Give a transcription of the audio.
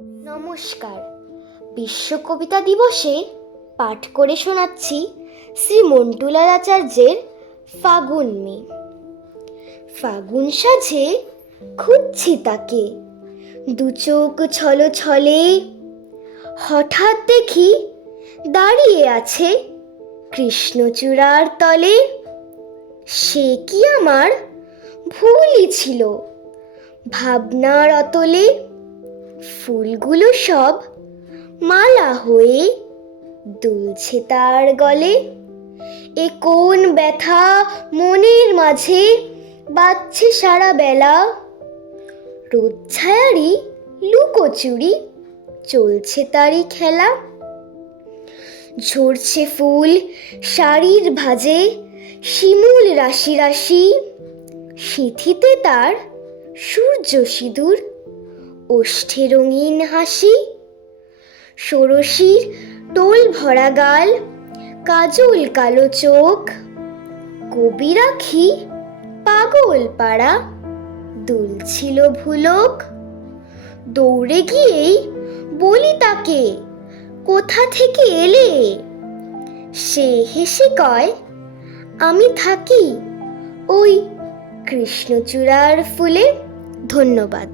নমস্কার। বিশ্ব কবিতা দিবসে পাঠ করে শোনাচ্ছি শ্রী মন্টুলাল আচার্যের ফাগুন মে। ফাগুন সাজে খুঁজছি তাকে। দু চোখ ছল ছলে হঠাৎ দেখি দাঁড়িয়ে আছে কৃষ্ণচূড়ার তলে। সে কি আমার ভুলই ছিল? ভাবনার অতলে ফুলগুলো সব মালা হয়ে দুলছে তার গলে। এ কোন ব্যথা মনের মাঝে বাজছে সারা বেলা। রোদ ছায়ারি লুকোচুরি চলছে তারই খেলা। ঝরছে ফুল শাড়ির ভাজে, শিমুল রাশি রাশি। সিথিতে তার সূর্য সিঁদুর ওষ্ঠে রঙিন হাসি, ষোড়শীর টোল ভরা গাল, কাজল কালো চোখ কবি রাখি পাগল পাড়া, দুলছিল ভুলক। দৌড়ে গিয়েই বলি তাকে, কোথা থেকে এলে? সে হেসে কয়, আমি থাকি ওই কৃষ্ণচূড়ার ফুলে, ধন্যবাদ।